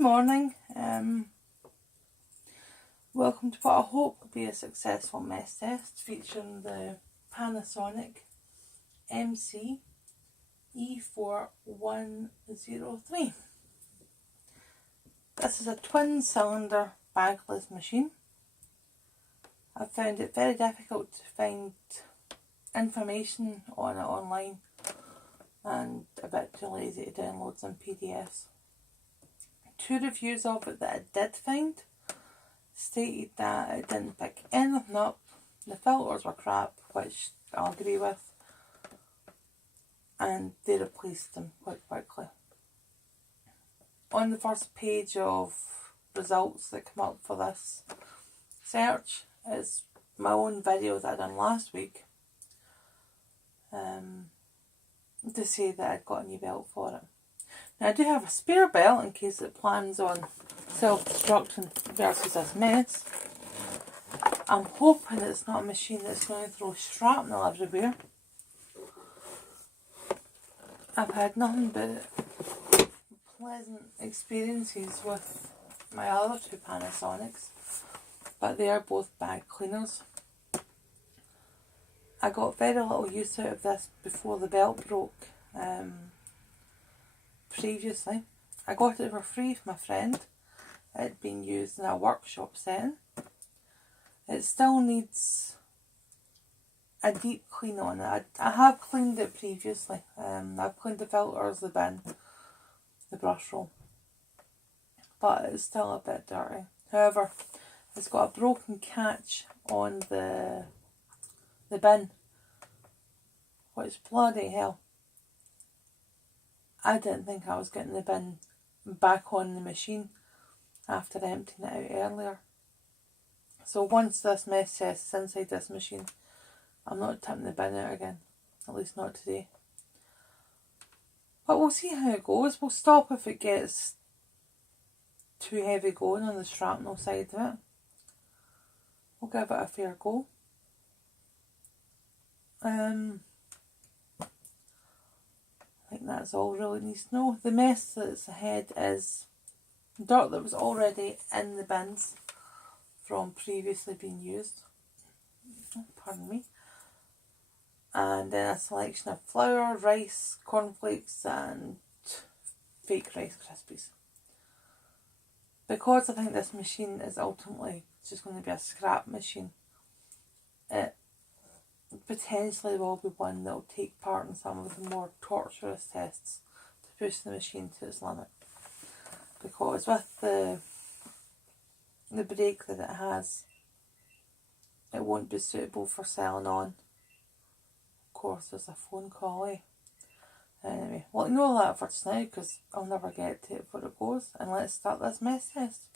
Good morning. Welcome to what I hope will be a successful mess test featuring the Panasonic MC-E4103. This is a twin cylinder bagless machine. I found it very difficult to find information on it online and a bit too lazy to download some PDFs. Two reviews of it that I did find stated that it didn't pick anything up, the filters were crap, which I'll agree with, and they replaced them quite quickly. On the first page of results that come up for this search is my own video that I done last week to say that I'd got a new belt for it. Now I do have a spare belt in case it plans on self-destruction versus this mess. I'm hoping it's not a machine that's going to throw shrapnel everywhere. I've had nothing but pleasant experiences with my other two Panasonics, but they are both bag cleaners. I got very little use out of this before the belt broke. Previously, I got it for free from a friend. It had been used in a workshop setting. It still needs a deep clean on it. I have cleaned it previously. I've cleaned the filters, the bin, the brush roll, but it's still a bit dirty. However, it's got a broken catch on the bin, which bloody hell. I didn't think I was getting the bin back on the machine after emptying it out earlier. So once this mess test is inside this machine, I'm not tipping the bin out again, at least not today. But we'll see how it goes. We'll stop if it gets too heavy going on the shrapnel side of it. We'll give it a fair go. I think that's all really needs to know. The mess that's ahead is dirt that was already in the bins from previously being used. Pardon me. And then a selection of flour, rice, cornflakes and fake Rice Krispies. Because I think this machine is ultimately just going to be a scrap machine, it potentially will be one that will take part in some of the more torturous tests to push the machine to its limit. Because with the brake that it has, it won't be suitable for selling on. Of course, there's a phone call, eh? Anyway, we'll ignore that for just now because I'll never get to it before it goes. And let's start this mess test.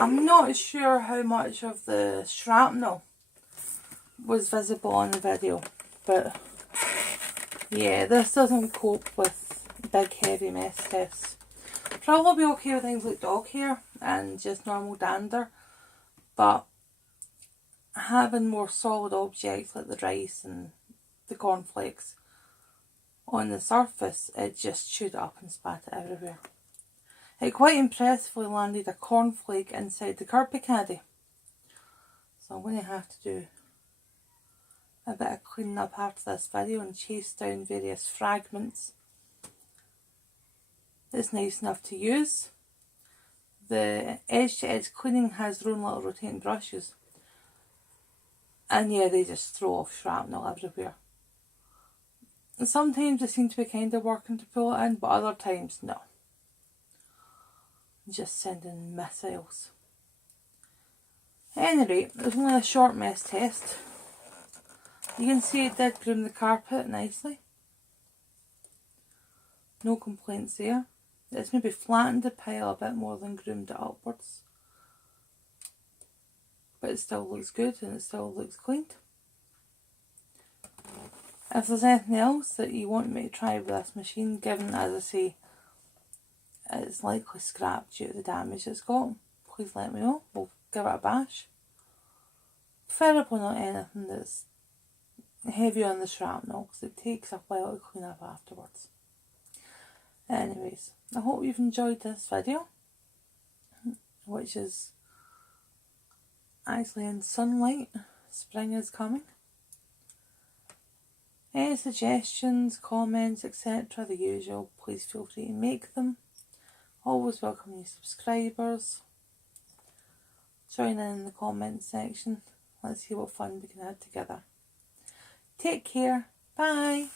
I'm not sure how much of the shrapnel was visible on the video, but yeah, this doesn't cope with big heavy mess tests. Probably be okay with things like dog hair and just normal dander, but having more solid objects like the rice and the cornflakes on the surface, it just chewed it up and spat it everywhere. It quite impressively landed a cornflake inside the Kirby caddy. So I'm going to have to do a bit of cleaning up after this video and chase down various fragments. It's nice enough to use. The edge-to-edge cleaning has their own little rotating brushes. And yeah, they just throw off shrapnel everywhere. And sometimes they seem to be kind of working to pull it in, but other times no. Just sending missiles. Anyway, it was only a short mess test. You can see it did groom the carpet nicely. No complaints there. It's maybe flattened the pile a bit more than groomed it upwards. But it still looks good and it still looks cleaned. If there's anything else that you want me to try with this machine, given, as I say, it's likely scrapped due to the damage it's got, please let me know. We'll give it a bash. Preferably not anything that's heavy on the shrapnel, because it takes a while to clean up afterwards. Anyways, I hope you've enjoyed this video, which is actually in sunlight. Spring is coming. Any suggestions, comments, etc., the usual, please feel free to make them. Always welcome new subscribers. Join in the comment section. Let's see what fun we can have together. Take care. Bye.